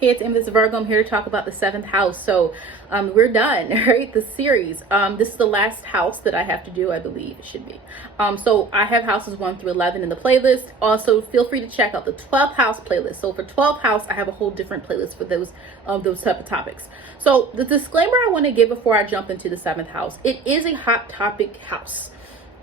Hey, it's Amy, this is Virgo. I'm here to talk about the seventh house. So we're done, right? The series. This is the last house that I have to do, I believe it should be. So I have houses 1 through 11 in the playlist. Also, feel free to check out the 12th house playlist. So for 12th house, I have a whole different playlist for those type of topics. So the disclaimer I want to give before I jump into the seventh house, it is a hot topic house.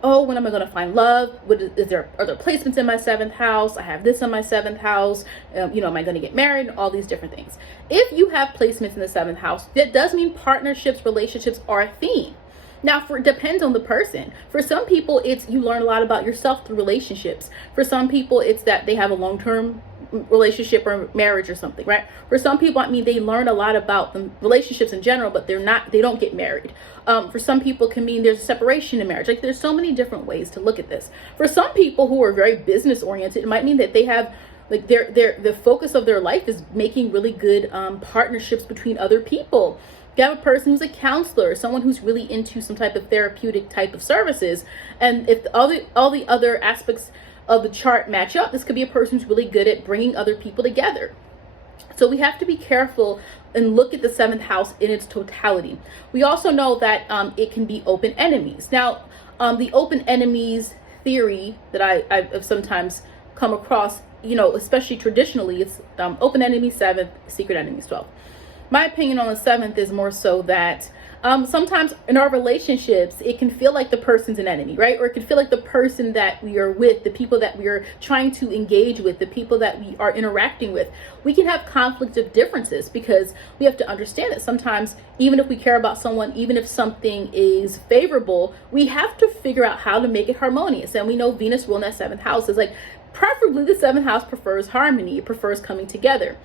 Oh, when am I going to find love? Are there placements in my seventh house? I have this in my seventh house. Am I going to get married? All these different things. If you have placements in the seventh house, that does mean partnerships, relationships are a theme. Now, it depends on the person. For some people, it's you learn a lot about yourself through relationships. For some people, it's that they have a long-term relationship or marriage or something, right? For some people, I mean, they learn a lot about the relationships in general, but they don't get married. For some people, it can mean there's a separation in marriage. Like, there's so many different ways to look at this. For some people who are very business oriented, it might mean that they have like the focus of their life is making really good partnerships between other people. You have a person who's a counselor, someone who's really into some type of therapeutic type of services, and if all the other aspects of the chart match up, this could be a person who's really good at bringing other people together. So we have to be careful and look at the seventh house in its totality. We also know that it can be open enemies. Now, the open enemies theory that I've sometimes come across, especially traditionally, it's open enemies 7th, secret enemies 12th. My opinion on the 7th is more so that sometimes in our relationships, it can feel like the person's an enemy, right? Or it can feel like the person that we are with, the people that we are trying to engage with, the people that we are interacting with, we can have conflict of differences because we have to understand that sometimes, even if we care about someone, even if something is favorable, we have to figure out how to make it harmonious. And we know Venus rule in that 7th house is like, preferably the 7th house prefers harmony, it prefers coming together.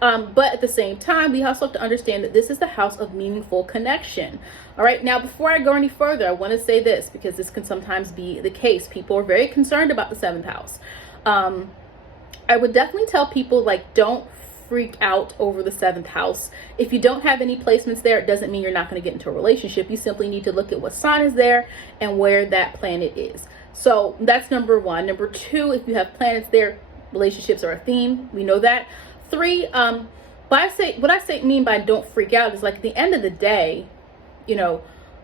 But at the same time, we also have to understand that this is the house of meaningful connection. All right. Now, before I go any further, I want to say this because this can sometimes be the case. People are very concerned about the 7th house. I would definitely tell people, like, don't freak out over the 7th house. If you don't have any placements there, it doesn't mean you're not going to get into a relationship. You simply need to look at what sign is there and where that planet is. So that's number 1. Number 2, if you have planets there, relationships are a theme. We know that. 3, what I mean by don't freak out is like at the end of the day,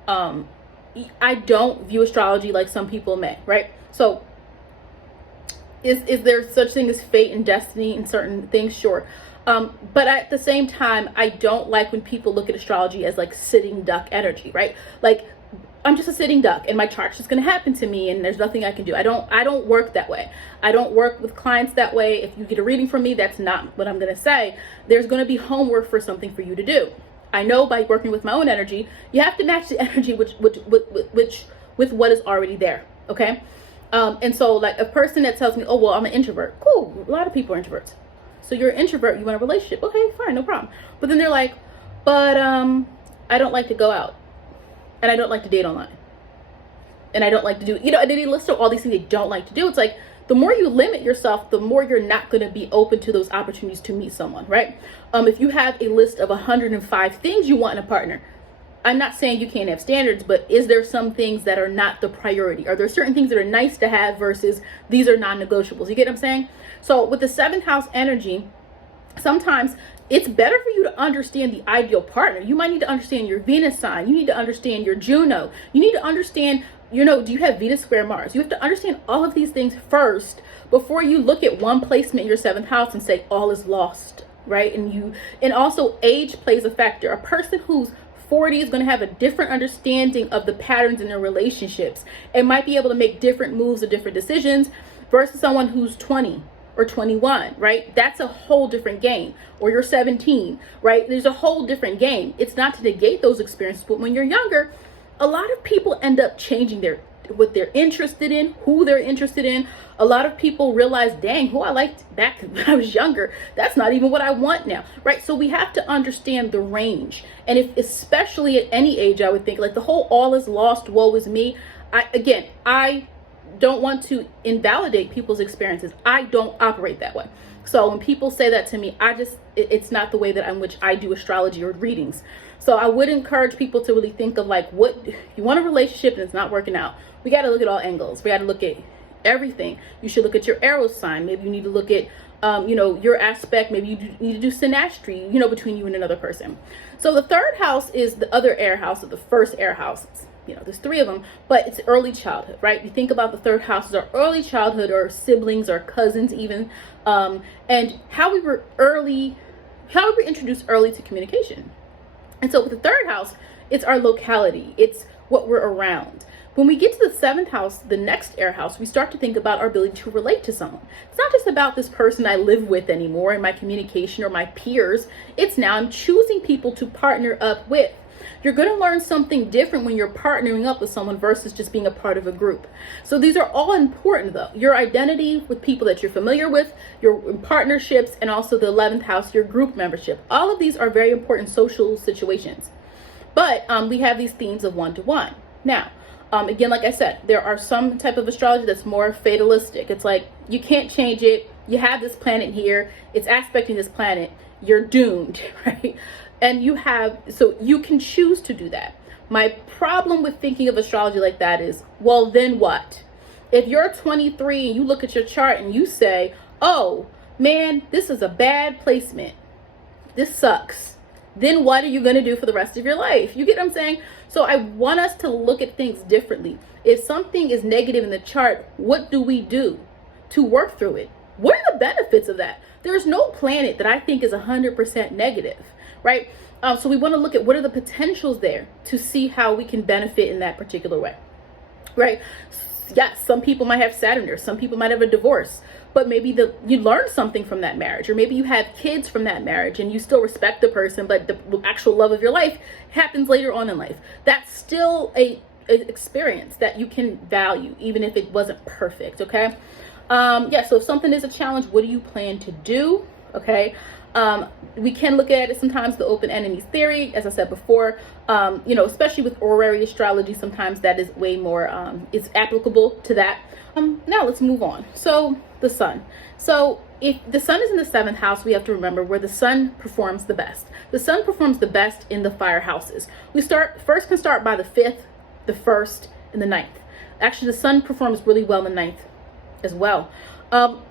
I don't view astrology like some people may, right? So is there such thing as fate and destiny in certain things? Sure. But at the same time, I don't like when people look at astrology as like sitting duck energy, right? Like, I'm just a sitting duck and my chart's just going to happen to me and there's nothing I can do. I don't work that way. I don't work with clients that way. If you get a reading from me, that's not what I'm going to say. There's going to be homework for something for you to do. I know by working with my own energy, you have to match the energy with what is already there. Okay. And so like a person that tells me, oh, well, I'm an introvert. Cool. A lot of people are introverts. So you're an introvert. You want a relationship. Okay, fine. No problem. But then they're like, but I don't like to go out. And I don't like to date online. And I don't like to do, and then they list all these things they don't like to do. It's like, the more you limit yourself, the more you're not going to be open to those opportunities to meet someone, right? If you have a list of 105 things you want in a partner, I'm not saying you can't have standards, but is there some things that are not the priority? Are there certain things that are nice to have versus these are non-negotiables? You get what I'm saying? So with the 7th house energy, sometimes it's better for you to understand the ideal partner. You might need to understand your Venus sign. You need to understand your Juno. You need to understand, do you have Venus square Mars? You have to understand all of these things first before you look at one placement in your 7th house and say all is lost, right? And also age plays a factor. A person who's 40 is going to have a different understanding of the patterns in their relationships and might be able to make different moves or different decisions versus someone who's 20 or 21, right? That's a whole different game. Or you're 17, right? There's a whole different game. It's not to negate those experiences, but when you're younger, a lot of people end up changing what they're interested in, who they're interested in. A lot of people realize, dang, who I liked back when I was younger, that's not even what I want now, right? So we have to understand the range. And especially at any age, I would think like the whole all is lost, woe is me. I don't want to invalidate people's experiences. I don't operate that way. So when people say that to me, it's not the way that in which I do astrology or readings. So I would encourage people to really think of like, what you want a relationship and it's not working out. We got to look at all angles. We got to look at everything. You should look at your arrow sign. Maybe you need to look at your aspect, maybe you need to do synastry, between you and another person. So the third house is the other air house, or the first air house. There's three of them, but it's early childhood, right? You think about the third house as our early childhood, or siblings, or cousins even, and how we were introduced early to communication. And so with the third house, it's our locality. It's what we're around. When we get to the seventh house, the next air house, we start to think about our ability to relate to someone. It's not just about this person I live with anymore and my communication or my peers. It's now I'm choosing people to partner up with. You're going to learn something different when you're partnering up with someone versus just being a part of a group. So these are all important though. Your identity with people that you're familiar with, your partnerships, and also the 11th house, your group membership. All of these are very important social situations. But we have these themes of one-to-one. Now, again, like I said, there are some type of astrology that's more fatalistic. It's like, you can't change it. You have this planet here. It's aspecting this planet. You're doomed, right? And so you can choose to do that. My problem with thinking of astrology like that is, well, then what? If you're 23 and you look at your chart and you say, oh man, this is a bad placement, this sucks, then what are you going to do for the rest of your life? You get what I'm saying? So I want us to look at things differently. If something is negative in the chart, what do we do to work through it? What are the benefits of that? There's no planet that I think is 100% negative, right? So we want to look at what are the potentials there to see how we can benefit in that particular way, right? Yes, some people might have Saturn there. Some people might have a divorce, but maybe you learned something from that marriage, or maybe you have kids from that marriage and you still respect the person, but the actual love of your life happens later on in life. That's still an experience that you can value, even if it wasn't perfect, okay? So if something is a challenge, what do you plan to do? Okay. We can look at it sometimes, the open enemies theory, as I said before, especially with horary astrology, sometimes that is way more, is applicable to that. Now let's move on. So the sun. So if the sun is in the seventh house, we have to remember where the sun performs the best. The sun performs the best in the fire houses. We can start by the 5th, the 1st, and the 9th. Actually, the sun performs really well in the 9th as well.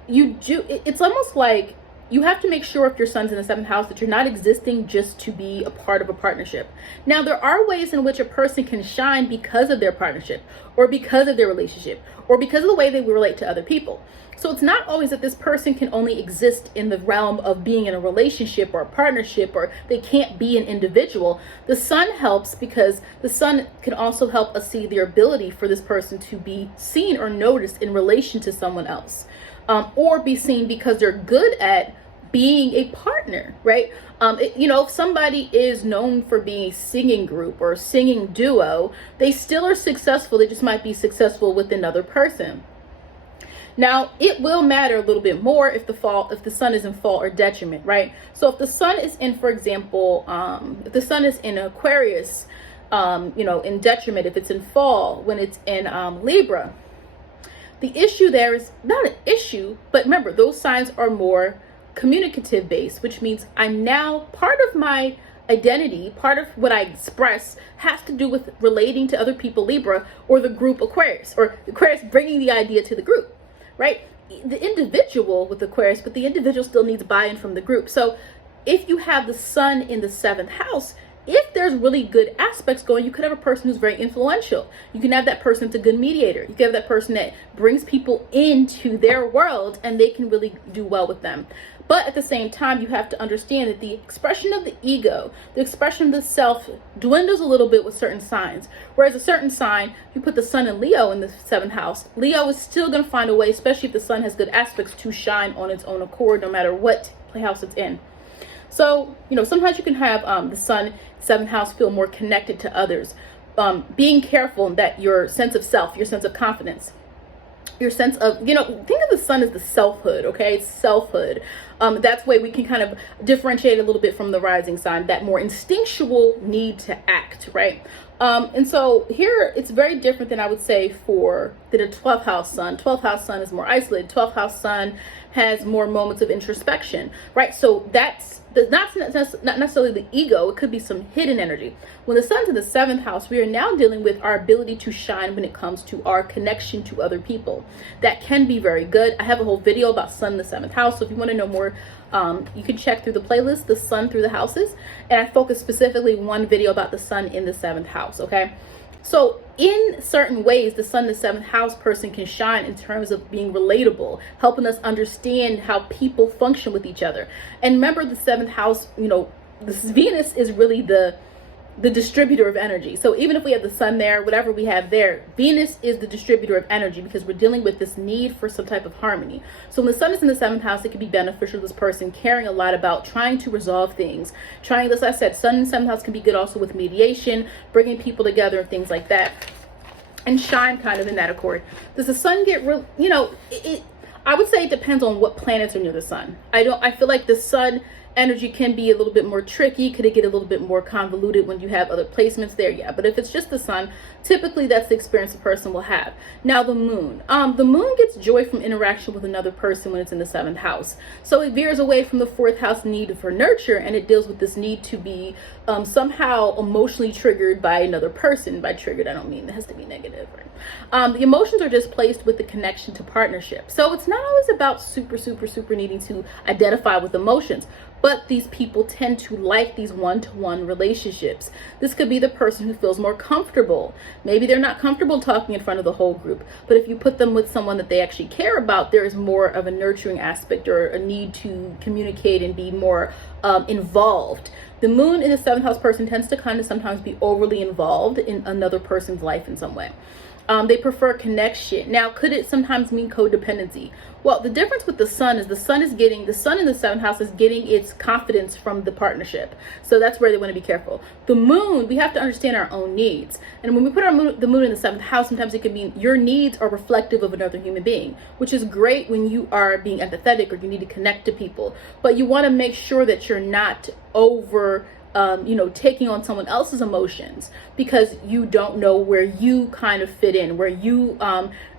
It's almost like you have to make sure if your sun's in the 7th house that you're not existing just to be a part of a partnership. Now, there are ways in which a person can shine because of their partnership, or because of their relationship, or because of the way they relate to other people. So it's not always that this person can only exist in the realm of being in a relationship or a partnership, or they can't be an individual. The sun helps because the sun can also help us see their ability for this person to be seen or noticed in relation to someone else, or be seen because they're good at being a partner, right? If somebody is known for being a singing group or a singing duo, they still are successful. They just might be successful with another person. Now, it will matter a little bit more if the sun is in fall or detriment, right? So if the sun is in, for example, if the sun is in Aquarius, in detriment, if it's in fall, when it's in Libra, the issue there is not an issue, but remember, those signs are more communicative based, which means I'm now part of my identity, part of what I express has to do with relating to other people, Libra, or the group Aquarius, or Aquarius bringing the idea to the group, right? The individual with Aquarius, but the individual still needs buy-in from the group. So if you have the sun in the 7th house, if there's really good aspects going, you could have a person who's very influential. You can have that person that's a good mediator. You can have that person that brings people into their world and they can really do well with them. But at the same time, you have to understand that the expression of the ego, the expression of the self dwindles a little bit with certain signs. Whereas a certain sign, you put the sun in Leo in the 7th house, Leo is still going to find a way, especially if the sun has good aspects, to shine on its own accord, no matter what playhouse it's in. So, sometimes you can have the sun, 7th house, feel more connected to others. Being careful that your sense of self, your sense of confidence, your sense of, think of the sun as the selfhood, okay? It's selfhood. That's why we can kind of differentiate a little bit from the rising sign, that more instinctual need to act, right? And so here it's very different than I would say than a 12th house sun. 12th house sun is more isolated. 12th house sun has more moments of introspection, right? So that's not necessarily the ego, it could be some hidden energy. When the sun's in the 7th house, we are now dealing with our ability to shine when it comes to our connection to other people. That can be very good. I have a whole video about sun in the 7th house, so if you want to know more, you can check through the playlist, the sun through the houses, and I focus specifically one video about the sun in the 7th house, okay? So in certain ways, the sun in the 7th house person can shine in terms of being relatable, helping us understand how people function with each other. And remember, the 7th house, you know, this Venus is really the distributor of energy. So even if we have the sun there, whatever we have there, Venus is the distributor of energy, because we're dealing with this need for some type of harmony. So when the sun is in the 7th house, it can be beneficial to this person caring a lot about trying to resolve things. Trying, as I said, sun in the 7th house can be good also with mediation, bringing people together and things like that, and shine kind of in that accord. Does the sun get real, you know, I would say it depends on what planets are near the sun. I feel like the sun energy can be a little bit more tricky. Could it get a little bit more convoluted when you have other placements there? Yeah, but if it's just the sun, typically that's the experience a person will have. Now the moon gets joy from interaction with another person when it's in the 7th house. So it veers away from the 4th house need for nurture, and it deals with this need to be somehow emotionally triggered by another person. By triggered, I don't mean it has to be negative, right? The emotions are just placed with the connection to partnership. So it's not always about super needing to identify with emotions, but these people tend to like these one-to-one relationships. This could be the person who feels more comfortable. Maybe they're not comfortable talking in front of the whole group, but if you put them with someone that they actually care about, there is more of a nurturing aspect or a need to communicate and be more involved. The moon in the 7th house person tends to kind of sometimes be overly involved in another person's life in some way. They prefer connection. Now, could it sometimes mean codependency? Well, the difference with the sun is the sun in the 7th house is getting its confidence from the partnership. So that's where they want to be careful. The moon, we have to understand our own needs. And when we put the moon in the 7th house, sometimes it can mean your needs are reflective of another human being, which is great when you are being empathetic or you need to connect to people. But you want to make sure that you're not over taking on someone else's emotions, because you don't know where you kind of fit in, where you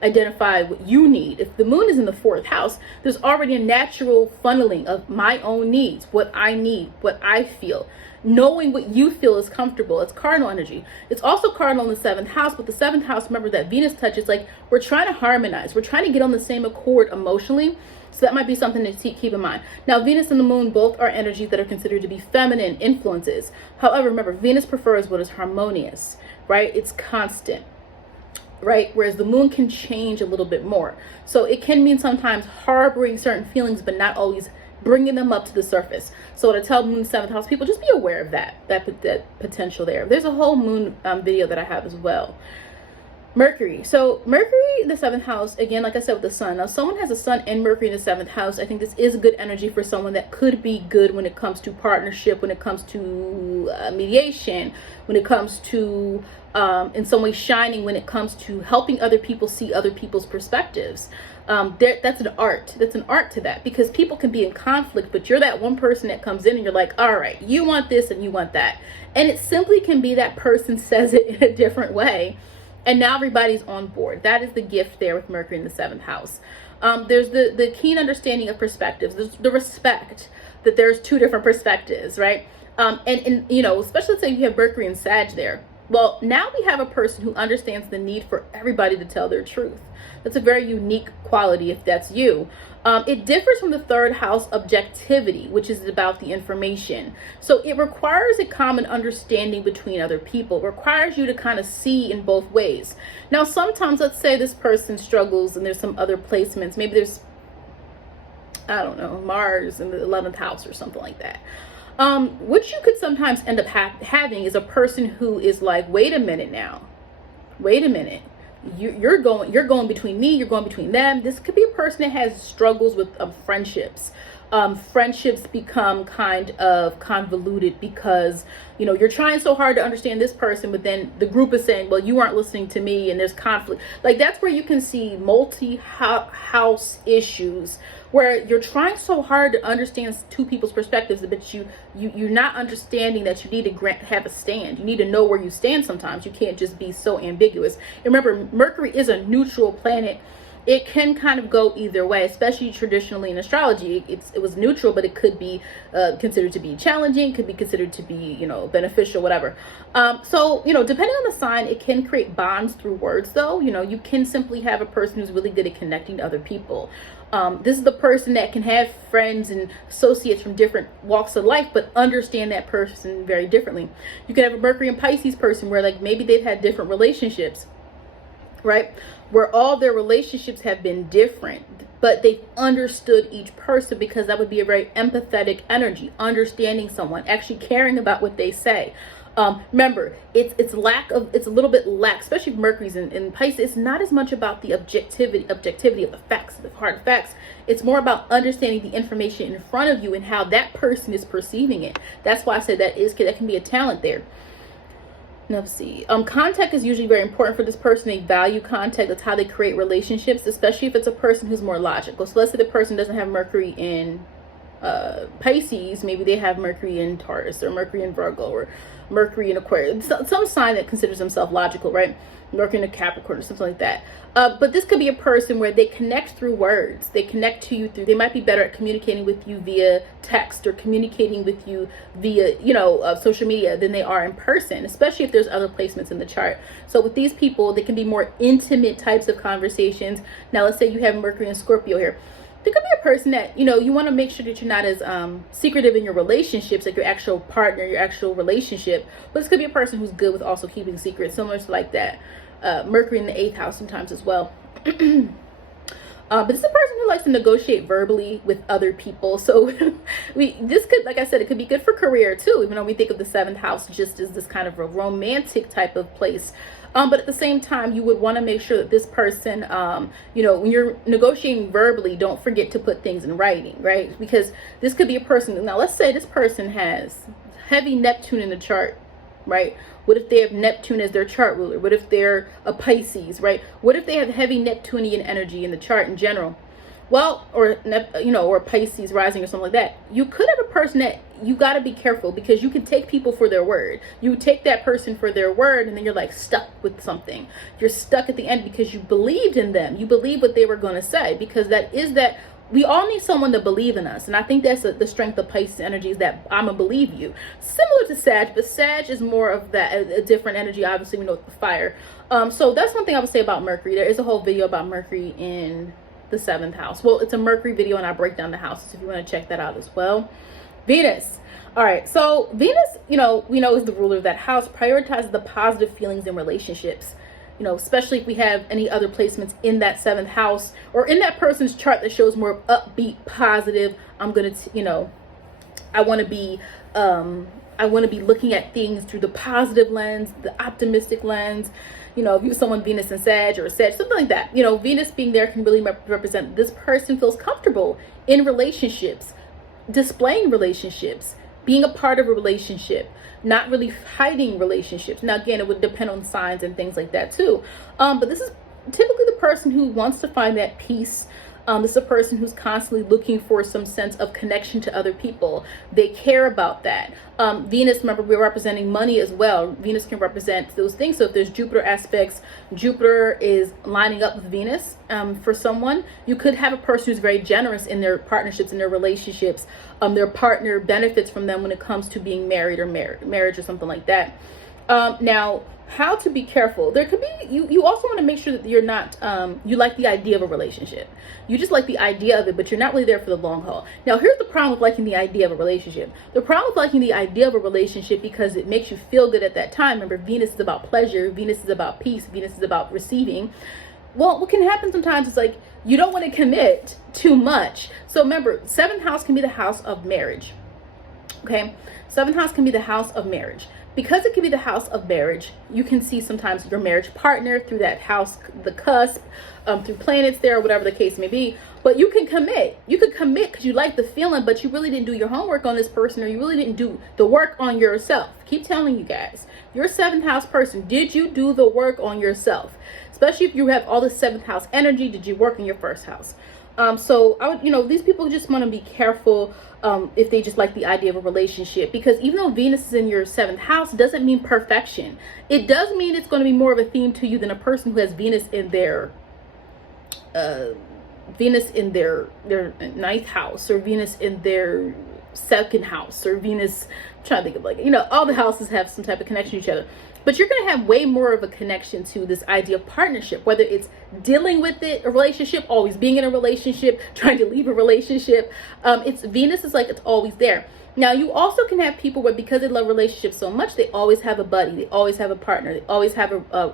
identify what you need. If the moon is in the 4th house, there's already a natural funneling of my own needs, what I need, what I feel. Knowing what you feel is comfortable. It's cardinal energy. It's also cardinal in the 7th house, but the 7th house, remember that Venus touch is like we're trying to harmonize. We're trying to get on the same accord emotionally. So that might be something to keep in mind. Now, Venus and the moon both are energies that are considered to be feminine influences. However, remember, Venus prefers what is harmonious, right? It's constant, right? Whereas the moon can change a little bit more. So it can mean sometimes harboring certain feelings, but not always bringing them up to the surface. So to tell moon 7th house people, just be aware of that potential there. There's a whole moon video that I have as well. Mercury. So Mercury in the 7th house, again, like I said, with the sun. Now, someone has a sun and Mercury in the 7th house. I think this is good energy for someone that could be good when it comes to partnership, when it comes to mediation, when it comes to, in some way, shining, when it comes to helping other people see other people's perspectives. That's an art. That's an art to that, because people can be in conflict, but you're that one person that comes in and you're like, all right, you want this and you want that. And it simply can be that person says it in a different way, and now everybody's on board. That is the gift there with Mercury in the 7th house. There's the keen understanding of perspectives. There's the respect that there's two different perspectives, right? And especially say you have Mercury and Sag there. Well, now we have a person who understands the need for everybody to tell their truth. That's a very unique quality if that's you. It differs from the 3rd house objectivity, which is about the information. So it requires a common understanding between other people. It requires you to kind of see in both ways. Now, sometimes, let's say this person struggles and there's some other placements. Maybe there's, I don't know, Mars in the 11th house or something like that. What you could sometimes end up having is a person who is like, wait a minute now, wait a minute. You're going between me, you're going between them. This could be a person that has struggles with friendships. Friendships become kind of convoluted because, you're trying so hard to understand this person, but then the group is saying, well, you aren't listening to me, and there's conflict. Like, that's where you can see multi-house issues where you're trying so hard to understand two people's perspectives, but you're not understanding that you need to have a stand. You need to know where you stand sometimes. You can't just be so ambiguous. And remember, Mercury is a neutral planet. it can kind of go either way, especially traditionally in astrology. It was neutral, but it could be considered to be challenging, could be considered to be, beneficial, whatever. So, depending on the sign, it can create bonds through words, though. You can simply have a person who's really good at connecting to other people. This is the person that can have friends and associates from different walks of life, but understand that person very differently. You can have a Mercury and Pisces person where, like, maybe they've had different relationships, right? Where all their relationships have been different, but they've understood each person, because that would be a very empathetic energy, understanding someone, actually caring about what they say. Remember, it's a little bit lack, especially if Mercury's in Pisces. It's not as much about the objectivity of the facts, the hard facts. It's more about understanding the information in front of you and how that person is perceiving it. That's why I said that can be a talent there. Now, let's see. Contact is usually very important for this person. They value contact. That's how they create relationships, especially if it's a person who's more logical. So let's say the person doesn't have Mercury in Pisces. Maybe they have Mercury in Taurus, or Mercury in Virgo, or Mercury in Aquarius. Some sign that considers themselves logical, right? Mercury in a Capricorn or something like that. But this could be a person where they connect through words. They connect to you through, they might be better at communicating with you via text or communicating with you via, social media than they are in person, especially if there's other placements in the chart. So with these people, they can be more intimate types of conversations. Now, let's say you have Mercury and Scorpio here. There could be a person that, you want to make sure that you're not as secretive in your relationships, like your actual partner, your actual relationship. But this could be a person who's good with also keeping secrets, similar to like that. Mercury in the 8th house sometimes as well. But this is a person who likes to negotiate verbally with other people. So this could, like I said, it could be good for career too, even though we think of the 7th house just as this kind of a romantic type of place. But at the same time, you would want to make sure that this person, when you're negotiating verbally, don't forget to put things in writing, right? Because this could be a person. Now, let's say this person has heavy Neptune in the chart, right? What if they have Neptune as their chart ruler? What if they're a Pisces, right? What if they have heavy Neptunian energy in the chart in general? Well, or Pisces rising or something like that. You could have a person that you got to be careful, because you can take people for their word. You take that person for their word, and then you're like stuck with something. You're stuck at the end because you believed in them. You believe what they were going to say, because we all need someone to believe in us. And I think that's the strength of Pisces energy, is that I'm going to believe you. Similar to Sag, but Sag is more of that, a different energy. Obviously, we know the fire. So that's one thing I would say about Mercury. There is a whole video about Mercury in the 7th house. Well, it's a Mercury video, and I break down the houses if you want to check that out as well. Venus. All right. So Venus, we know is the ruler of that house, prioritizes the positive feelings in relationships. Especially if we have any other placements in that 7th house or in that person's chart that shows more upbeat, positive. I want to be looking at things through the positive lens, the optimistic lens. If you're someone Venus and Sag, or Sag, something like that. Venus being there can really represent this person feels comfortable in relationships, displaying relationships, being a part of a relationship, not really hiding relationships. Now, again, it would depend on signs and things like that too. But this is typically the person who wants to find that peace. This is a person who's constantly looking for some sense of connection to other people. They care about that. Venus, remember, we're representing money as well. Venus can represent those things. So if there's Jupiter aspects, Jupiter is lining up with Venus for someone. You could have a person who's very generous in their partnerships, in their relationships. Their partner benefits from them when it comes to being married or marriage or something like that. Now, how to be careful. There could be, you also want to make sure that you're not, you like the idea of a relationship. You just like the idea of it, but you're not really there for the long haul. Now, here's the problem with liking the idea of a relationship. The problem with liking the idea of a relationship, because it makes you feel good at that time. Remember, Venus is about pleasure. Venus is about peace. Venus is about receiving. Well, what can happen sometimes is like, you don't want to commit too much. So remember, 7th house can be the house of marriage. Okay. 7th house can be the house of marriage. Because it can be the house of marriage, you can see sometimes your marriage partner through that house, the cusp, through planets there, or whatever the case may be. But you can commit. You could commit because you like the feeling, but you really didn't do your homework on this person, or you really didn't do the work on yourself. Keep telling you guys, your 7th house person, did you do the work on yourself? Especially if you have all the 7th house energy, did you work in your 1st house? So I would, these people just want to be careful if they just like the idea of a relationship, because even though Venus is in your 7th house, doesn't mean perfection. It does mean it's going to be more of a theme to you than a person who has Venus in their Venus in their ninth house, or Venus in their second house, or Venus, I'm trying to think of, like, all the houses have some type of connection to each other. But you're going to have way more of a connection to this idea of partnership, whether it's dealing with it, a relationship, always being in a relationship, trying to leave a relationship. It's Venus is like, it's always there. Now, you also can have people where, because they love relationships so much, they always have a buddy, they always have a partner, they always have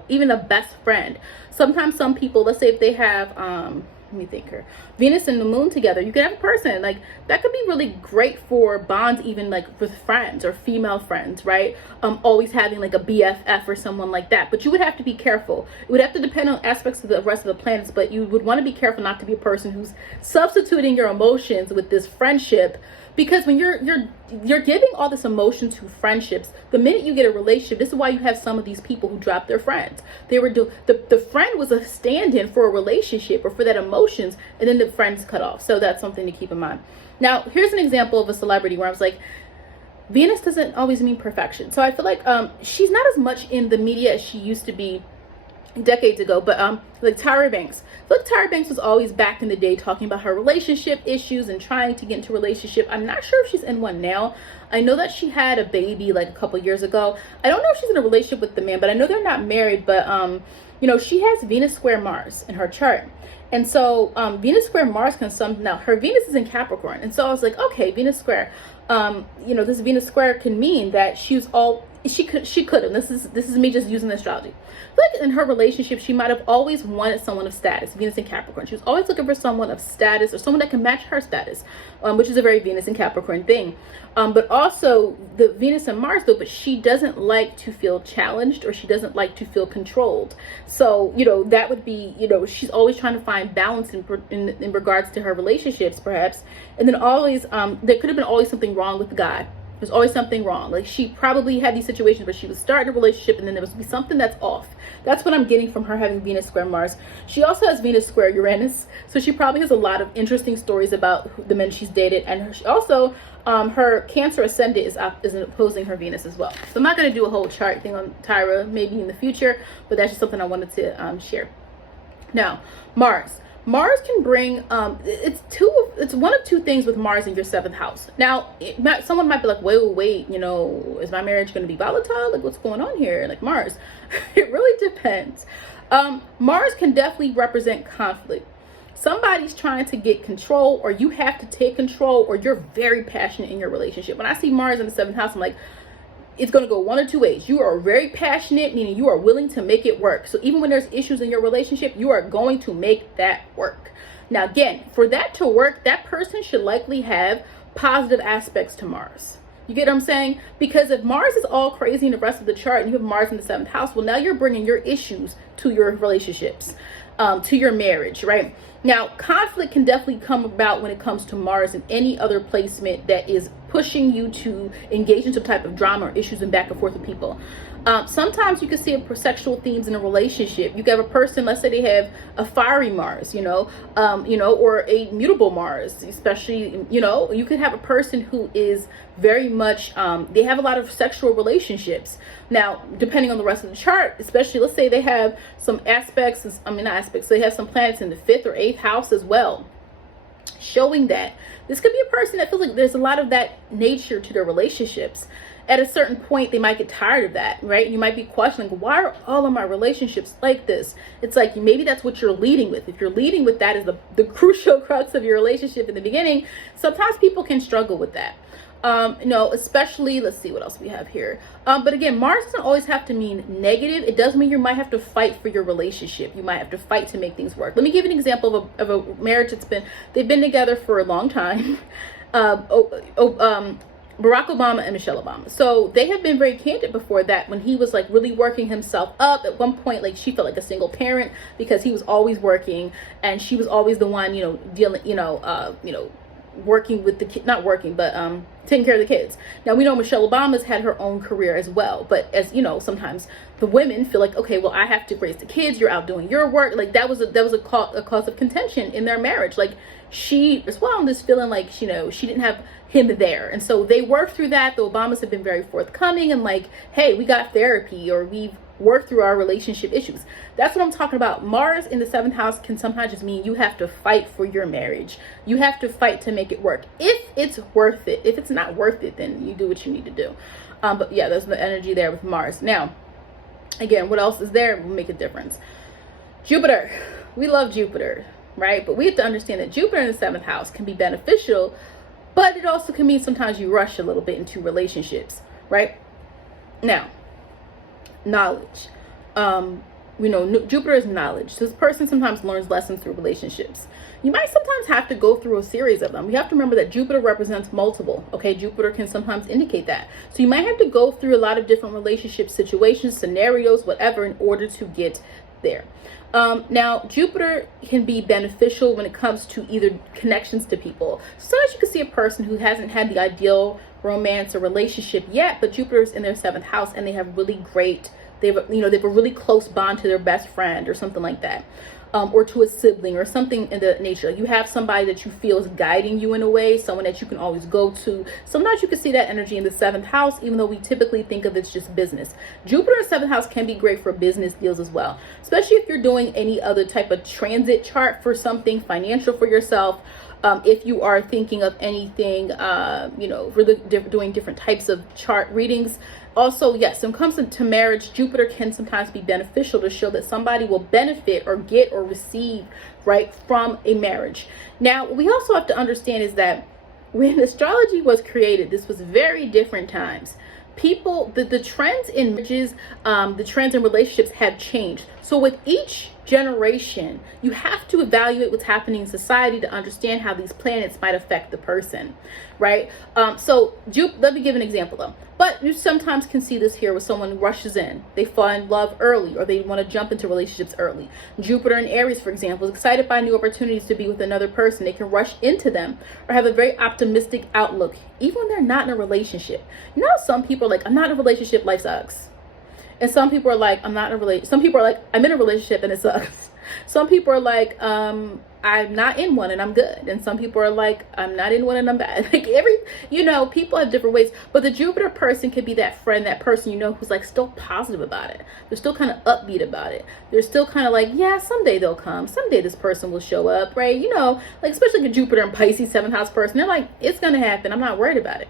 even a best friend. Sometimes some people, let's say if they have, let me think here, Venus and the moon together, you can have a person like that could be really great for bonds, even like with friends or female friends, right? Always having like a BFF or someone like that. But you would have to be careful. It would have to depend on aspects of the rest of the planets, but you would want to be careful not to be a person who's substituting your emotions with this friendship. Because when you're giving all this emotion to friendships, the minute you get a relationship, this is why you have some of these people who drop their friends. They were the friend was a stand-in for a relationship or for that emotions, and then the friends cut off. So that's something to keep in mind. Now, here's an example of a celebrity where I was like, Venus doesn't always mean perfection. So I feel like she's not as much in the media as she used to be decades ago, but like Tyra Banks. Look, Tyra Banks was always back in the day talking about her relationship issues and trying to get into a relationship. I'm not sure if she's in one now. I know that she had a baby like a couple years ago. I don't know if she's in a relationship with the man, but I know they're not married. But she has Venus square Mars in her chart. And so Venus square Mars now her Venus is in Capricorn. And so I was like, okay, Venus square, this Venus square can mean that she could have. This is me just using the astrology. Like in her relationship, she might have always wanted someone of status. Venus in Capricorn. She was always looking for someone of status or someone that can match her status, which is a very Venus in Capricorn thing. But also the Venus and Mars though, but she doesn't like to feel challenged, or she doesn't like to feel controlled. So, that would be, she's always trying to find balance in regards to her relationships, perhaps. And then always, there could have been always something wrong with the guy. There's always something wrong. Like she probably had these situations where she was starting a relationship and then there was be something that's off. That's what I'm getting from her having Venus square Mars. She also has Venus square Uranus. So she probably has a lot of interesting stories about the men she's dated. And she also, her Cancer ascendant is opposing her Venus as well. So I'm not going to do a whole chart thing on Tyra maybe in the future, but that's just something I wanted to share. Now, Mars can bring it's one of two things with Mars in your seventh house. Now, someone might be like, wait, is my marriage going to be volatile? Like, what's going on here? Like, Mars, it really depends. Mars can definitely represent conflict. Somebody's trying to get control, or you have to take control, or you're very passionate in your relationship. When I see Mars in the seventh house, I'm like, it's going to go one or two ways. You are very passionate, meaning you are willing to make it work. So even when there's issues in your relationship, you are going to make that work. Now, again, for that to work, that person should likely have positive aspects to Mars. You get what I'm saying? Because if Mars is all crazy in the rest of the chart and you have Mars in the seventh house, well, now you're bringing your issues to your relationships, to your marriage, right? Now, conflict can definitely come about when it comes to Mars and any other placement that is pushing you to engage in some type of drama or issues and back and forth with people. Sometimes you can see sexual themes in a relationship. You can have a person, let's say they have a fiery Mars, or a mutable Mars, especially, you could have a person who is very much, they have a lot of sexual relationships. Now, depending on the rest of the chart, especially, let's say they have some aspects, they have some planets in the 5th or 8th house as well, showing that this could be a person that feels like there's a lot of that nature to their relationships. At a certain point, they might get tired of that, right? You might be questioning, why are all of my relationships like this? It's like, maybe that's what you're leading with. If you're leading with that as the crucial crux of your relationship in the beginning, sometimes people can struggle with that. Especially, let's see what else we have here. But again, Mars doesn't always have to mean negative. It does mean you might have to fight for your relationship. You might have to fight to make things work. Let me give you an example of a marriage they've been together for a long time. Barack Obama and Michelle Obama. So they have been very candid before that when he was like really working himself up. At one point, like she felt like a single parent because he was always working and she was always the one, dealing, working with the kid, not working, but taking care of the kids. Now we know Michelle Obama's had her own career as well, but as you know, sometimes the women feel like, okay, well, I have to raise the kids. You're out doing your work. Like that was a cause of contention in their marriage. Like she as well, this feeling like she didn't have him there, and so they worked through that. The Obamas have been very forthcoming and like, hey, we got therapy, or we've work through our relationship issues. That's what I'm talking about. Mars in the 7th house can sometimes just mean you have to fight for your marriage. You have to fight to make it work. If it's worth it. If it's not worth it, then you do what you need to do. But yeah, there's the energy there with Mars. Now, again, what else is there will make a difference. Jupiter. We love Jupiter, right? But we have to understand that Jupiter in the 7th house can be beneficial, but it also can mean sometimes you rush a little bit into relationships, right? Now, knowledge. We know Jupiter is knowledge. So this person sometimes learns lessons through relationships. You might sometimes have to go through a series of them. You have to remember that Jupiter represents multiple. Okay, Jupiter can sometimes indicate that. So you might have to go through a lot of different relationship situations, scenarios, whatever, in order to get there. Now, Jupiter can be beneficial when it comes to either connections to people. Sometimes you can see a person who hasn't had the ideal romance or relationship yet, but Jupiter's in their 7th house and they have really great, they have a really close bond to their best friend or something like that. Or to a sibling or something in the nature. You have somebody that you feel is guiding you in a way, someone that you can always go to. Sometimes you can see that energy in the 7th house, even though we typically think of it's just business. Jupiter in 7th house can be great for business deals as well, especially if you're doing any other type of transit chart for something financial for yourself. If you are thinking of anything, really doing different types of chart readings. Also, yes, when it comes to marriage, Jupiter can sometimes be beneficial to show that somebody will benefit or get or receive, right, from a marriage. Now, what we also have to understand is that when astrology was created, this was very different times. People, the trends in marriages, the trends in relationships have changed. So with each generation, you have to evaluate what's happening in society to understand how these planets might affect the person, right? Let me give an example though. But you sometimes can see this here with someone who rushes in. They fall in love early, or they want to jump into relationships early. Jupiter in Aries, for example, is excited by new opportunities to be with another person. They can rush into them or have a very optimistic outlook, even when they're not in a relationship. You know, some people are like, I'm not in a relationship, life sucks. And some people are like, I'm not in a relationship. Some people are like, I'm in a relationship and it sucks. Some people are like, I'm not in one and I'm good. And some people are like, I'm not in one and I'm bad. Like people have different ways. But the Jupiter person can be that friend, that person, who's like still positive about it. They're still kind of upbeat about it. They're still kind of like, yeah, someday they'll come. Someday this person will show up, right? Like especially like a Jupiter and Pisces 7th house person. They're like, it's going to happen. I'm not worried about it.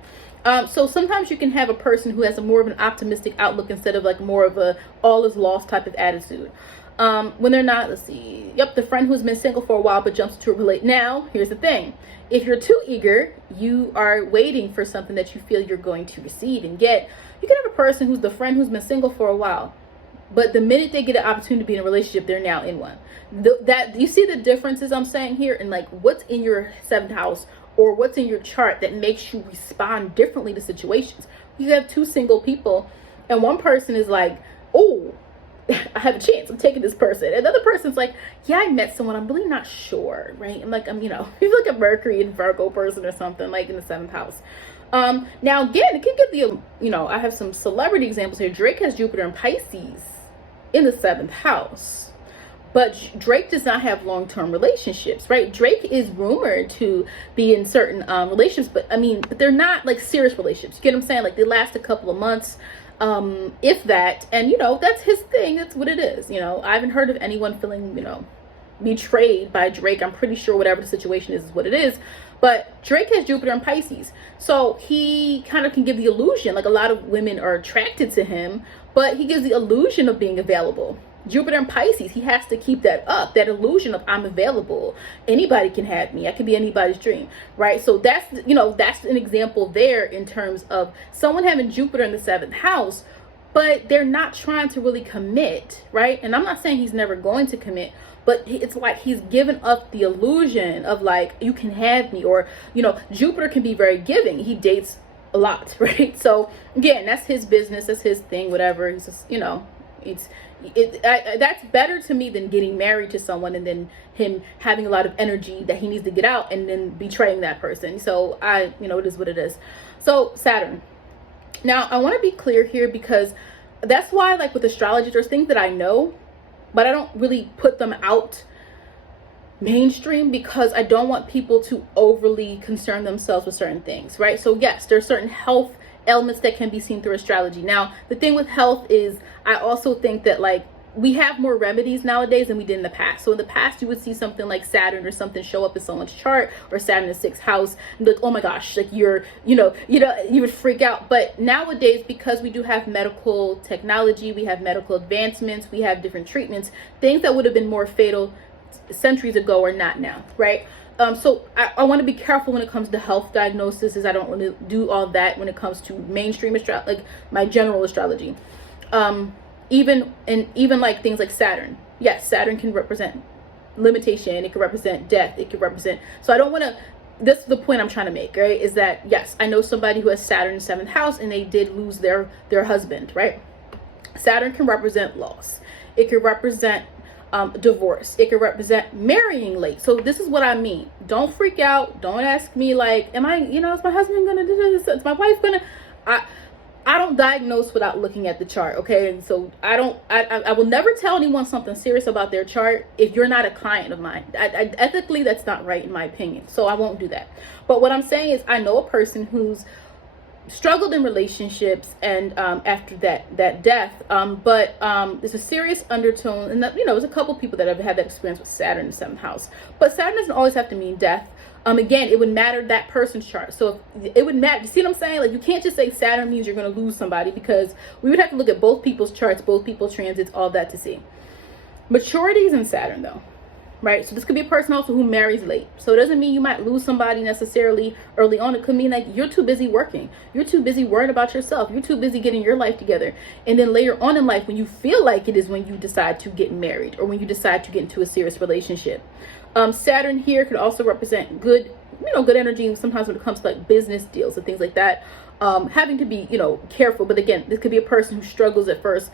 So sometimes you can have a person who has a more of an optimistic outlook instead of like more of a all is lost type of attitude. When they're not, the friend who's been single for a while but jumps to relate. Now, here's the thing. If you're too eager, you are waiting for something that you feel you're going to receive and get. You can have a person who's the friend who's been single for a while, but the minute they get an opportunity to be in a relationship, they're now in one. You see the differences I'm saying here, and like what's in your 7th house or what's in your chart that makes you respond differently to situations. You have two single people and one person is like, oh, I have a chance, I'm taking this person. Another person's like, yeah, I met someone, I'm really not sure, right? I'm like, if you look at Mercury and Virgo person or something like in the 7th house. Now again, it can get I have some celebrity examples here. Drake has Jupiter and Pisces in the 7th house. But Drake does not have long-term relationships, right? Drake is rumored to be in certain relationships, but they're not like serious relationships. You get what I'm saying? Like they last a couple of months, if that. And that's his thing. That's what it is. I haven't heard of anyone feeling betrayed by Drake. I'm pretty sure whatever the situation is what it is. But Drake has Jupiter and Pisces, so he kind of can give the illusion like a lot of women are attracted to him, but he gives the illusion of being available. Jupiter and Pisces, he has to keep that up, that illusion of I'm available. Anybody can have me. I can be anybody's dream, right? So that's, that's an example there in terms of someone having Jupiter in the 7th house, but they're not trying to really commit, right? And I'm not saying he's never going to commit, but it's like he's given up the illusion of like, you can have me, or, Jupiter can be very giving. He dates a lot, right? So again, that's his business, that's his thing, whatever. He's just, that's better to me than getting married to someone and then him having a lot of energy that he needs to get out and then betraying that person. So it is what it is. So Saturn. Now I want to be clear here because that's why like with astrology, there's things that I know, but I don't really put them out mainstream because I don't want people to overly concern themselves with certain things, right? So yes, there's certain health elements that can be seen through astrology. Now, the thing with health is I also think that like we have more remedies nowadays than we did in the past. So in the past, you would see something like Saturn or something show up in someone's chart, or Saturn in the 6th house, and be like, oh my gosh, like you would freak out. But nowadays, because we do have medical technology, we have medical advancements, we have different treatments, things that would have been more fatal centuries ago are not now, right? So I want to be careful when it comes to health diagnosis, as I don't want to do all that when it comes to mainstream astrology, like my general astrology. Even like things like Saturn. Yes, Saturn can represent limitation. It can represent death. It can represent. So I don't want to. This is the point I'm trying to make, right? Is that yes, I know somebody who has Saturn in 7th house and they did lose their husband, right? Saturn can represent loss. It can represent divorce. It can represent marrying late. So this is what I mean. Don't freak out. Don't ask me like, am I, is my husband gonna do this? Is my wife gonna? I don't diagnose without looking at the chart, okay? And so I will never tell anyone something serious about their chart if you're not a client of mine. Ethically, that's not right in my opinion. So I won't do that. But what I'm saying is I know a person who's struggled in relationships and after that death, but there's a serious undertone, and that, there's a couple people that have had that experience with Saturn in the 7th house. But Saturn doesn't always have to mean death. Again, it would matter that person's chart. So it would matter. You see what I'm saying? Like, you can't just say Saturn means you're going to lose somebody, because we would have to look at both people's charts, both people's transits, all that to see. Maturity is in Saturn though, right? So this could be a person also who marries late. So it doesn't mean you might lose somebody necessarily early on. It could mean like you're too busy working. You're too busy worrying about yourself. You're too busy getting your life together. And then later on in life, when you feel like it, is when you decide to get married, or when you decide to get into a serious relationship. Saturn here could also represent good energy. Sometimes when it comes to like business deals and things like that, having to be, careful. But again, this could be a person who struggles at first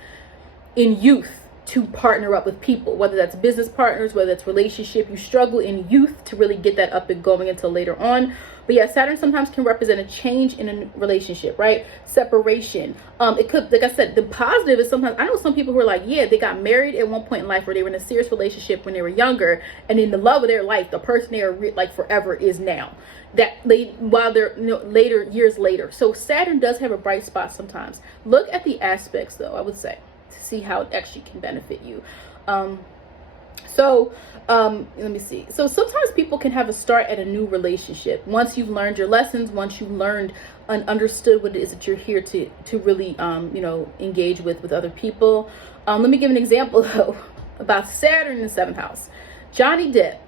in youth to partner up with people, whether that's business partners, whether that's relationship. You struggle in youth to really get that up and going until later on. But yeah, Saturn sometimes can represent a change in a relationship, right? Separation. It could, like I said, the positive is sometimes, I know some people who are like, yeah, they got married at one point in life, where they were in a serious relationship when they were younger, and in the love of their life, the person they are like forever is now. While they're later, years later. So Saturn does have a bright spot sometimes. Look at the aspects though, I would say, to see how it actually can benefit you. Let me see. So sometimes people can have a start at a new relationship once you've learned your lessons, once you've learned and understood what it is that you're here to really engage with other people. Let me give an example though about Saturn in the 7th house. Johnny Depp,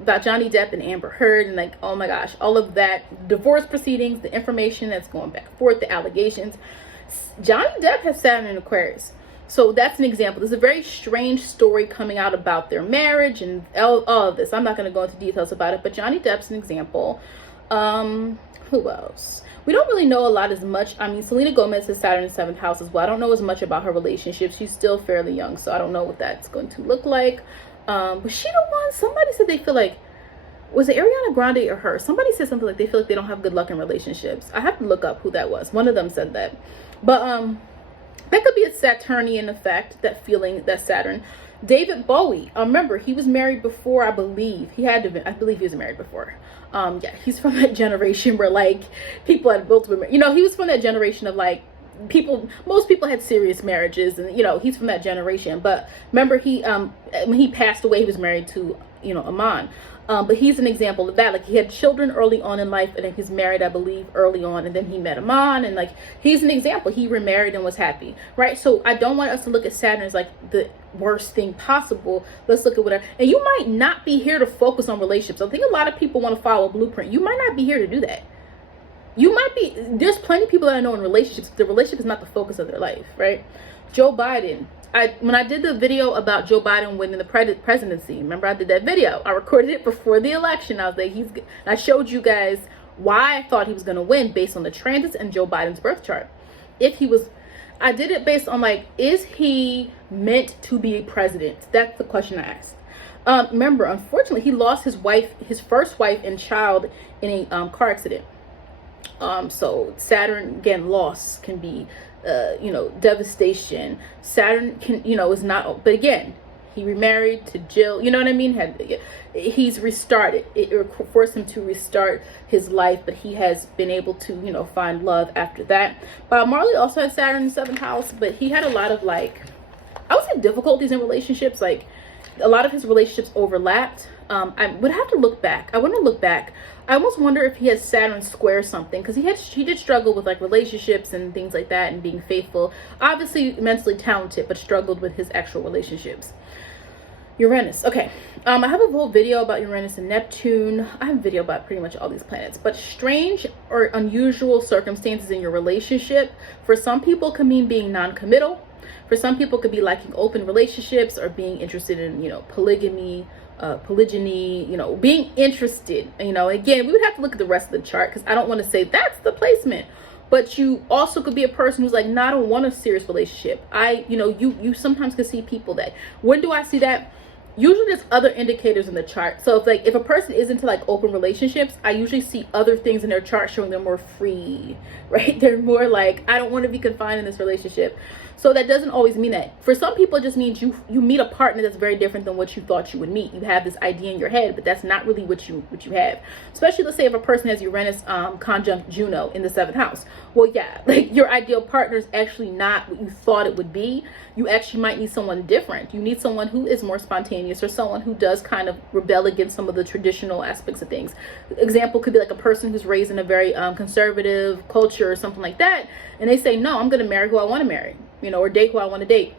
about Johnny Depp and Amber Heard, and like, oh my gosh, all of that divorce proceedings, the information that's going back and forth, the allegations. Johnny Depp has Saturn in Aquarius. So that's an example. There's a very strange story coming out about their marriage and all of this. I'm not going to go into details about it, but Johnny Depp's an example. Who else? We don't really know a lot as much. I mean, Selena Gomez has Saturn in 7th house as well. I don't know as much about her relationship. She's still fairly young, so I don't know what that's going to look like. Was she the one? Somebody said they feel like, was it Ariana Grande or her? Somebody said something like they feel like they don't have good luck in relationships. I have to look up who that was. One of them said that. But that could be a Saturnian effect, that feeling, that Saturn. David Bowie, remember, he was married before, I believe. I believe he was married before. Yeah, he's from that generation where like people had both women. He was from that generation of like most people had serious marriages, and he's from that generation. But remember, he when he passed away, he was married to Aman. But he's an example of that. Like, he had children early on in life, and then he's married, I believe, early on, and then he met Aman, and like, he's an example. He remarried and was happy, right? So I don't want us to look at Saturn as like the worst thing possible. Let's look at whatever. And you might not be here to focus on relationships. I think a lot of people want to follow a blueprint. You might not be here to do that. There's plenty of people that I know in relationships, the relationship is not the focus of their life, right? Joe Biden. When I did the video about Joe Biden winning the presidency, remember I did that video? I recorded it before the election. I was like, I showed you guys why I thought he was going to win based on the transits and Joe Biden's birth chart. I did it based on like, is he meant to be a president? That's the question I asked. Remember, unfortunately, he lost his first wife and child in a car accident. So Saturn, again, loss can be, devastation. Saturn can, is not, but again, he remarried to Jill, you know what I mean? He's restarted. It forced him to restart his life, but he has been able to, you know, find love after that. But Marley also had Saturn in the 7th house, but he had a lot of, like, I would say difficulties in relationships. Like, a lot of his relationships overlapped. I would have to look back. I want to look back. I almost wonder if he has Saturn square something, because he did struggle with, like, relationships and things like that and being faithful. Obviously immensely talented, but struggled with his actual relationships. Uranus. Okay. I have a whole video about Uranus and Neptune. I have a video about pretty much all these planets. But strange or unusual circumstances in your relationship, for some people, can mean being non-committal. For some people, it could be liking open relationships or being interested in, you know, polygamy, polygyny, you know, being interested. You know, again, we would have to look at the rest of the chart, because I don't want to say that's the placement. But you also could be a person who's like, no, I don't want a serious relationship. You sometimes can see people that, when do I see that? Usually there's other indicators in the chart. So if a person is into, like, open relationships, I usually see other things in their chart showing they're more free, right? They're more like, I don't want to be confined in this relationship. So that doesn't always mean that. For some people, it just means you meet a partner that's very different than what you thought you would meet. You have this idea in your head, but that's not really what you have. Especially, let's say, if a person has Uranus conjunct Juno in the 7th house. Well, yeah, like, your ideal partner is actually not what you thought it would be. You actually might need someone different. You need someone who is more spontaneous, or someone who does kind of rebel against some of the traditional aspects of things. Example could be like a person who's raised in a very conservative culture or something like that, and they say, no, I'm going to marry who I want to marry, you know, or date who I want to date.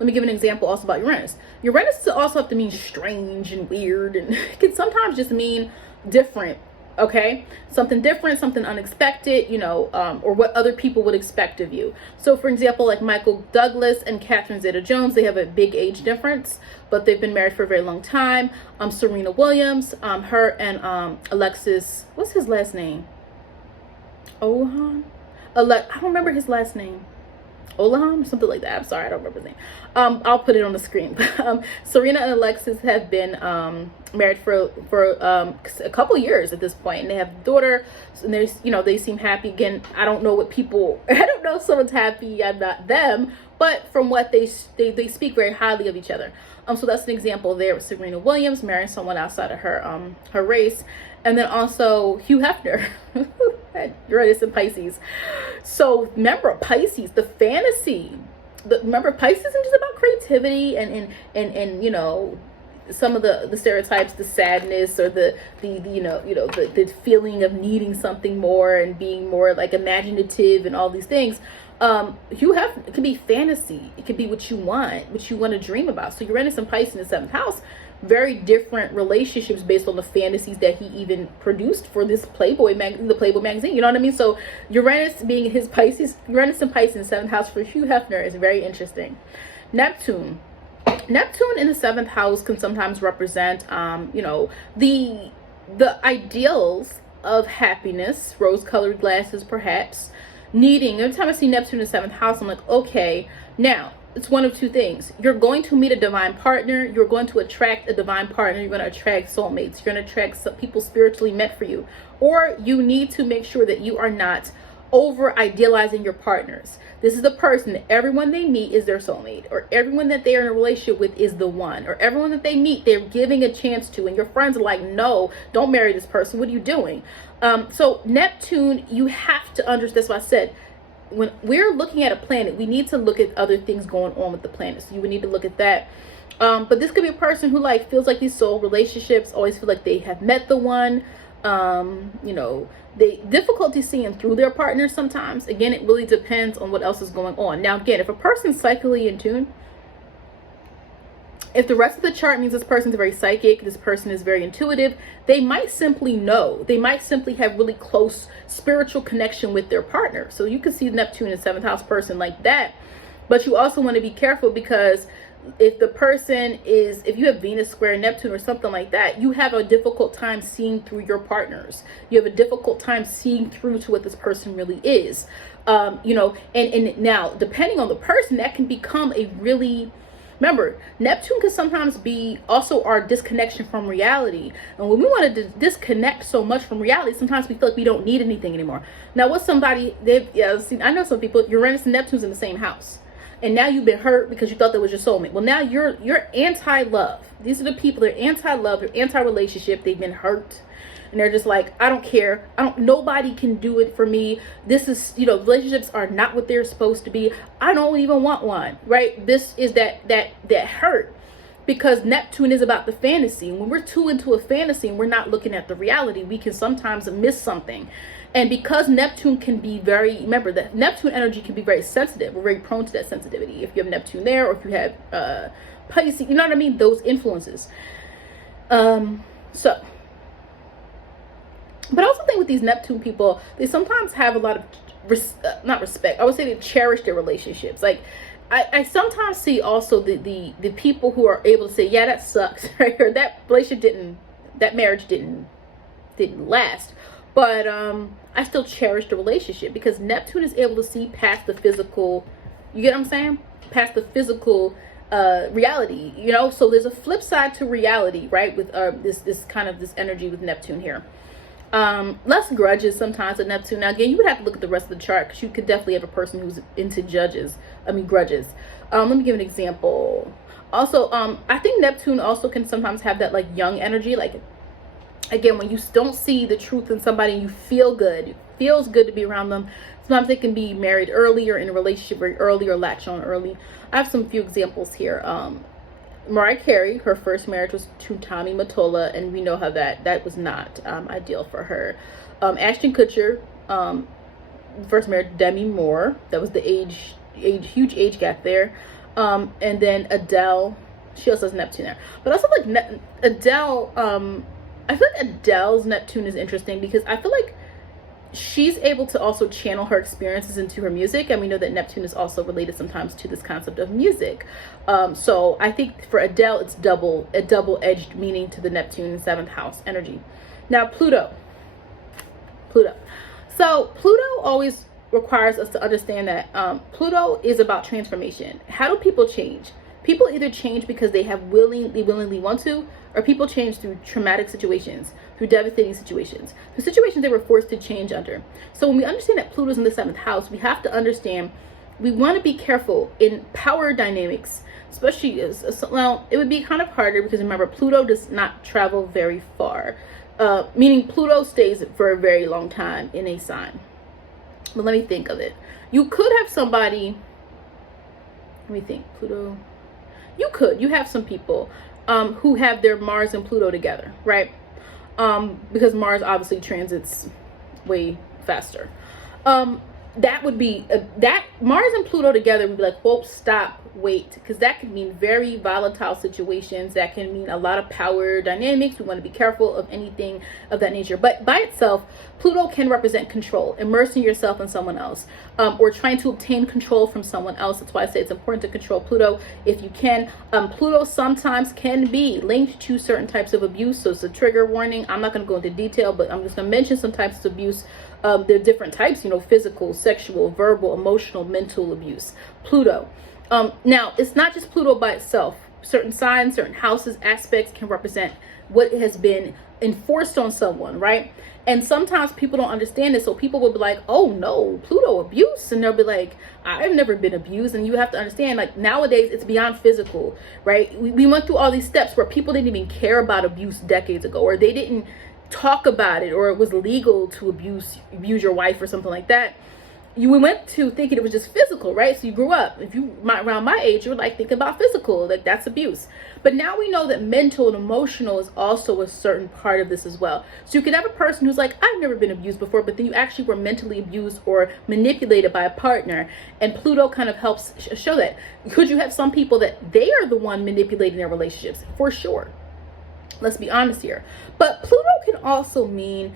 Let me give an example also about Uranus. Uranus also have to mean strange and weird, and it can sometimes just mean different. Okay, something different, something unexpected, you know, or what other people would expect of you. So, for example, like Michael Douglas and Catherine Zeta-Jones, they have a big age difference, but they've been married for a very long time. Serena Williams, her and Alexis, what's his last name? Olahan? I don't remember his last name. Olahan or something like that. I'm sorry, I don't remember his name. I'll put it on the screen. Serena and Alexis have been married for a couple years at this point, and they have a daughter. And there's, you know, they seem happy. Again, I don't know what people. I don't know if someone's happy. I'm not them, but from what they speak very highly of each other. So that's an example there with Serena Williams marrying someone outside of her her race. And then also Hugh Hefner, Uranus and Pisces. So remember, Pisces, the fantasy. Remember, Pisces isn't just about creativity and you know, some of the stereotypes, the sadness, or the feeling of needing something more and being more like imaginative and all these things. It could be fantasy. It could be what you want to dream about. So Uranus and Pisces in the 7th house, very different relationships based on the fantasies that he even produced for this Playboy magazine, the Playboy magazine. You know what I mean? So Uranus being his Pisces, Uranus and Pisces in the 7th house for Hugh Hefner is very interesting. Neptune in the 7th house can sometimes represent, you know, the ideals of happiness, rose-colored glasses, perhaps. Every time I see Neptune in the 7th house, I'm like, okay, now it's one of two things. You're going to meet a divine partner. You're going to attract a divine partner. You're going to attract soulmates. You're going to attract some people spiritually meant for you. Or you need to make sure that you are not over idealizing your partners. This is the person that everyone they meet is their soulmate, or everyone that they are in a relationship with is the one, or everyone that they meet they're giving a chance to, and your friends are like, no, don't marry this person, what are you doing? So Neptune, you have to understand. That's why I said, when we're looking at a planet, we need to look at other things going on with the planet. So you would need to look at that. But this could be a person who like feels like these soul relationships, always feel like they have met the one. You know, they difficulty seeing through their partners sometimes. Again, it really depends on what else is going on. Now, again, if a person's psychically in tune, if the rest of the chart means this person's very psychic, this person is very intuitive, they might simply know. They might simply have really close spiritual connection with their partner. So you can see Neptune in 7th house person like that. But you also want to be careful, because if the person is, if you have Venus square Neptune or something like that, you have a difficult time seeing through your partners. You have a difficult time seeing through to what this person really is. You know, and now depending on the person, that can become a really, remember, Neptune can sometimes be also our disconnection from reality. And when we want to disconnect so much from reality, sometimes we feel like we don't need anything anymore. Now, with somebody, I know some people, Uranus and Neptune's in the same house. and now you've been hurt because you thought that was your soulmate. Well, now you're anti-love. These are the people that are anti-love, they're anti-relationship, they've been hurt. And they're just like, I don't care. Nobody can do it for me. This is, relationships are not what they're supposed to be. I don't even want one, right? This is that hurt, because Neptune is about the fantasy. When we're too into a fantasy and we're not looking at the reality, we can sometimes miss something. And because Neptune can be remember that Neptune energy can be very sensitive. We're very prone to that sensitivity. If you have Neptune there, or if you have Pisces, you know what I mean? Those influences. But I also think with these Neptune people, they sometimes have a lot of, not respect, I would say they cherish their relationships. Like, I sometimes see also the people who are able to say, yeah, that sucks, right? Or that relationship that marriage didn't last. But I still cherish the relationship, because Neptune is able to see past the physical, you get what I'm saying? Past the physical reality, So there's a flip side to reality, right? With this energy with Neptune here. Less grudges sometimes with Neptune. Now again, you would have to look at the rest of the chart, because you could definitely have a person who's into grudges. Let me give an example. Also, I think Neptune also can sometimes have that like young energy. Like, again, when you don't see the truth in somebody and you feel good, it feels good to be around them. Sometimes they can be married early or in a relationship very early or latch on early. I have some few examples here. Mariah Carey, her first marriage was to Tommy Mottola, and we know how that was not ideal for her. Ashton Kutcher, first marriage to Demi Moore. That was the huge age gap there. And then Adele, she also has Neptune there. But also like Adele, I feel like Adele's Neptune is interesting, because I feel like she's able to also channel her experiences into her music, and we know that Neptune is also related sometimes to this concept of music. So I think for Adele, it's a double-edged meaning to the Neptune 7th house energy. Now Pluto. So Pluto always requires us to understand that Pluto is about transformation. How do people change? People either change because they willingly want to, or people change through traumatic situations, through devastating situations, through situations they were forced to change under. So when we understand that Pluto's in the 7th house, we have to understand we want to be careful in power dynamics, especially well, it would be kind of harder because remember, Pluto does not travel very far, meaning Pluto stays for a very long time in a sign. But let me think of it. You could have somebody, let me think, Pluto. You have some people who have their Mars and Pluto together, right? Because Mars obviously transits way faster. That would be that Mars and Pluto together would be like, whoa, stop, wait, because that could mean very volatile situations. That can mean a lot of power dynamics. We want to be careful of anything of that nature. But by itself, Pluto can represent control, immersing yourself in someone else, or trying to obtain control from someone else. That's why I say it's important to control Pluto if you can. Pluto sometimes can be linked to certain types of abuse, so it's a trigger warning. I'm not going to go into detail, but I'm just going to mention some types of abuse. There are different types, physical, sexual, verbal, emotional, mental abuse. Pluto. Now, it's not just Pluto by itself. Certain signs, certain houses, aspects can represent what has been enforced on someone, right? And sometimes people don't understand this, so people will be like, oh no, Pluto abuse, and they'll be like, I've never been abused. And you have to understand, like, nowadays it's beyond physical, right? We went through all these steps where people didn't even care about abuse decades ago, or they didn't talk about it, or it was legal to abuse your wife or something like that. We went to thinking it was just physical, right? So you grew up, if you around my age, you were like thinking about physical, like that's abuse. But now we know that mental and emotional is also a certain part of this as well. So you could have a person who's like, I've never been abused before, but then you actually were mentally abused or manipulated by a partner, and Pluto kind of helps show that. Could you have some people that they are the one manipulating their relationships? For sure. Let's be honest here. But Pluto can also mean,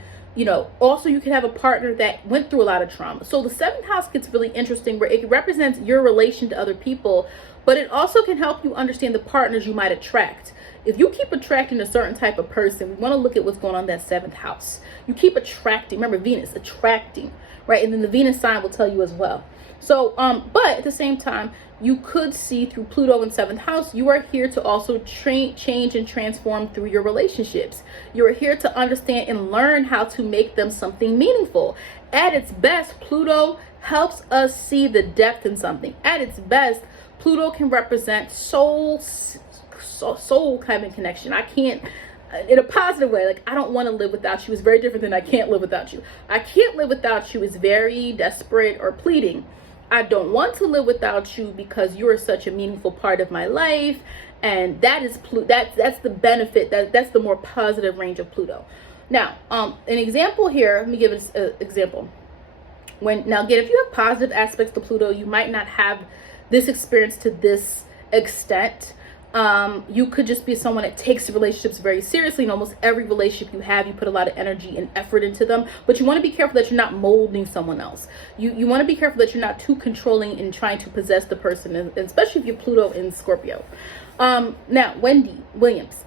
also you can have a partner that went through a lot of trauma. So the 7th house gets really interesting, where it represents your relation to other people, but it also can help you understand the partners you might attract. If you keep attracting a certain type of person, we want to look at what's going on in that 7th house. You keep attracting, remember Venus, attracting, right? And then the Venus sign will tell you as well. So, but at the same time, you could see through Pluto in 7th house, you are here to also change and transform through your relationships. You are here to understand and learn how to make them something meaningful. At its best, Pluto helps us see the depth in something. At its best, Pluto can represent soul kind of connection. I can't, in a positive way, like, I don't want to live without you is very different than I can't live without you. I can't live without you is very desperate or pleading. I don't want to live without you because you are such a meaningful part of my life. And that is that's the benefit, that's the more positive range of Pluto. Now, an example here, let me give it an example. Now again, if you have positive aspects to Pluto, you might not have this experience to this extent. You could just be someone that takes relationships very seriously. In almost every relationship you have, you put a lot of energy and effort into them, but you want to be careful that you're not molding someone else. You want to be careful that you're not too controlling in trying to possess the person, and especially if you're Pluto in Scorpio. Now, Wendy Williams.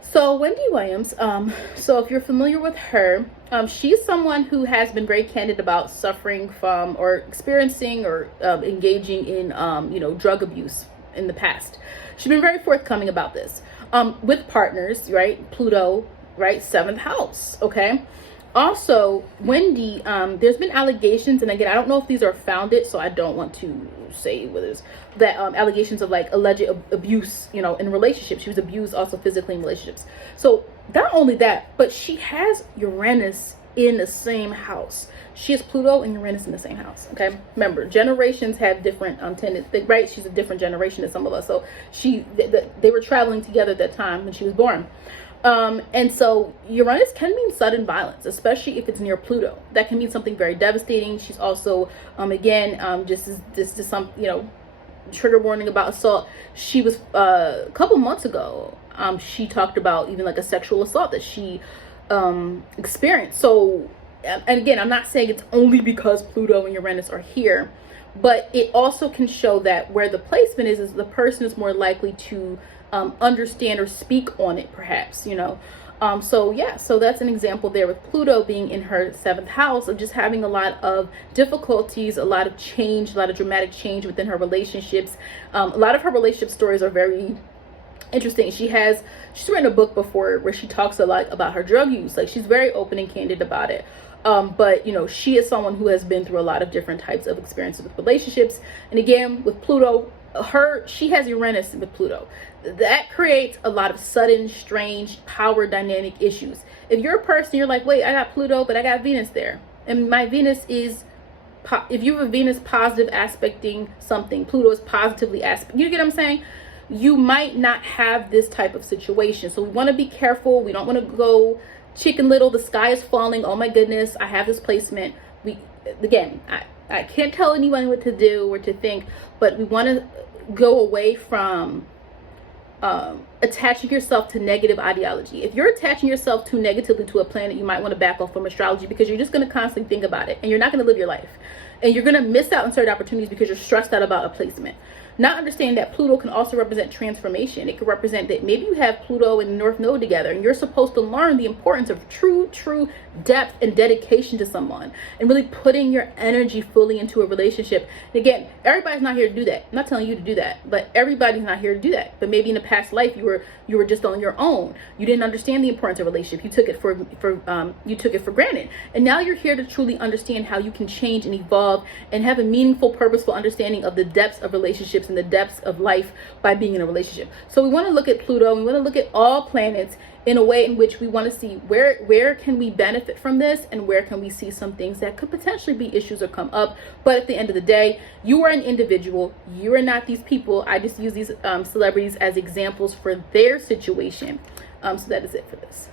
So Wendy Williams, so if you're familiar with her, she's someone who has been very candid about suffering from or experiencing or engaging in, drug abuse in the past. She's been very forthcoming about this with partners, right? Pluto, right? 7th house, okay? Also, Wendy, there's been allegations, and again, I don't know if these are founded, so I don't want to say whether it's that allegations of like alleged abuse, in relationships. She was abused also physically in relationships. So not only that, but she has Uranus in the same house. She has Pluto and Uranus in the same house. Okay, remember, generations have different tendencies, right? She's a different generation than some of us. So they were traveling together at that time when she was born. And so Uranus can mean sudden violence, especially if it's near Pluto. That can mean something very devastating. She's also, just some, trigger warning about assault. She was, a couple months ago, she talked about even like a sexual assault that she, experienced. So, and again, I'm not saying it's only because Pluto and Uranus are here, but it also can show that where the placement is the person is more likely to understand or speak on it, perhaps, so that's an example there with Pluto being in her 7th house of just having a lot of difficulties, a lot of change, a lot of dramatic change within her relationships. A lot of her relationship stories are very interesting. She's written a book before where she talks a lot about her drug use. Like, she's very open and candid about it. But she is someone who has been through a lot of different types of experiences with relationships. And again, with Pluto, she has Uranus with Pluto. That creates a lot of sudden, strange power dynamic issues. If you're a person, you're like, wait, I got Pluto, but I got Venus there. And my Venus is, if you have a Venus positive aspecting something, Pluto is positively aspect. You get what I'm saying? You might not have this type of situation. So we want to be careful. We don't want to go Chicken Little, the sky is falling, oh my goodness, I have this placement. I can't tell anyone what to do or to think, but we want to go away from attaching yourself to negative ideology. If you're attaching yourself too negatively to a planet, you might want to back off from astrology, because you're just going to constantly think about it and you're not going to live your life. And you're going to miss out on certain opportunities because you're stressed out about a placement. Not understanding that Pluto can also represent transformation. It could represent that maybe you have Pluto and North Node together and you're supposed to learn the importance of true depth and dedication to someone and really putting your energy fully into a relationship. And again, everybody's not here to do that. I'm not telling you to do that, but everybody's not here to do that. But maybe in a past life you were just on your own. You didn't understand the importance of a relationship. You took it for granted. And now you're here to truly understand how you can change and evolve and have a meaningful, purposeful understanding of the depths of relationships and the depths of life by being in a relationship. So we want to look at Pluto, we want to look at all planets in a way in which we want to see where can we benefit from this and where can we see some things that could potentially be issues or come up. But at the end of the day, you are an individual. You are not these people. I just use these celebrities as examples for their situation. So that is it for this.